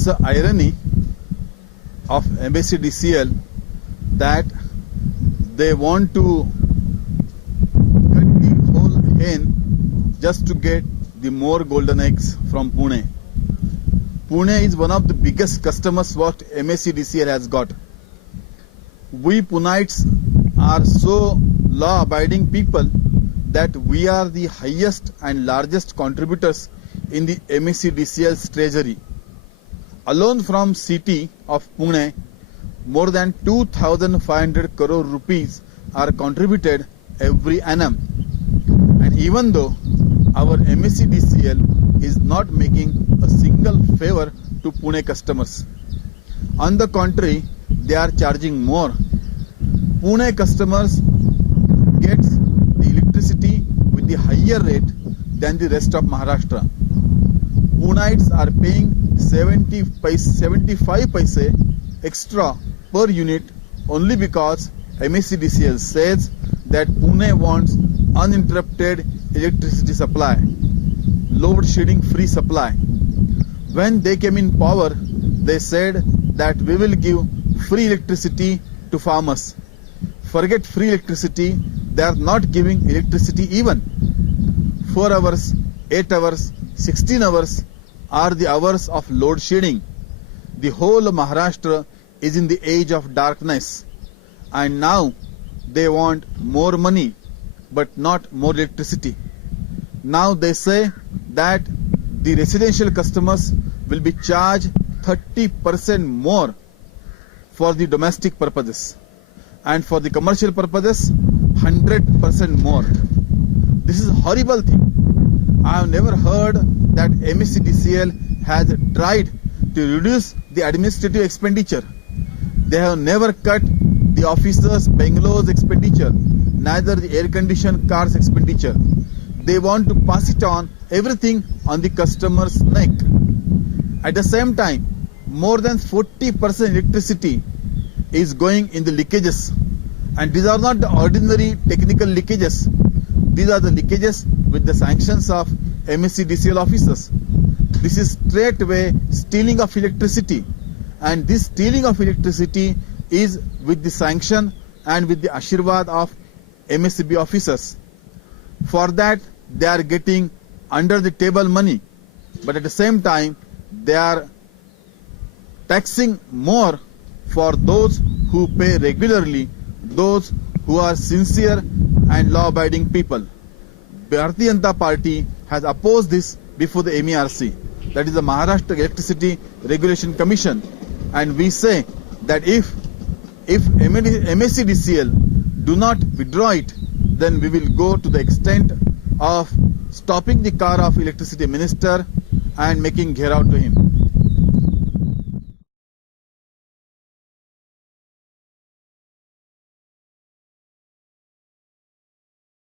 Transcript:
It's an irony of MSEDCL that they want to cut the whole hen just to get the more golden eggs from Pune. Pune is one of the biggest customers what MSEDCL has got. We Puneites are so law-abiding people that we are the highest and largest contributors in the MSEDCL's treasury. Alone from city of Pune, more than 2,500 crore rupees are contributed every annum. And even though our MSEDCL is not making a single favor to Pune customers, on the contrary, they are charging more. Pune customers get the electricity with the higher rate than the rest of Maharashtra. Puneites are paying 75 paise extra per unit only because MSEDCL says that Pune wants uninterrupted electricity supply, load shedding free supply. When they came in power, they said that we will give free electricity to farmers. Forget free electricity, they are not giving electricity even. 4 hours, 8 hours, 16 hours are the hours of load shedding. The whole of Maharashtra is in the age of darkness. And now they want more money but not more electricity. Now they say that the residential customers will be charged 30% more for the domestic purposes, and for the commercial purposes 100% more. This is a horrible thing. I have never heard that MSEDCL has tried to reduce the administrative expenditure. They have never cut the officers' bungalows expenditure, neither the air-conditioned cars expenditure. They want to pass it on, everything on the customer's neck. At the same time, more than 40% electricity is going in the leakages. And these are not the ordinary technical leakages. These are the leakages with the sanctions of MSEDCL officers. This is straightaway stealing of electricity. And this stealing of electricity is with the sanction and with the Ashirwad of MSEB officers. For that, they are getting under the table money. But at the same time, they are taxing more for those who pay regularly, those who are sincere and law-abiding people. Bharatiya Janata Party has opposed this before the MERC, that is the Maharashtra Electricity Regulation Commission. And we say that if MSEDCL do not withdraw it, then we will go to the extent of stopping the car of electricity minister and making gherao to him.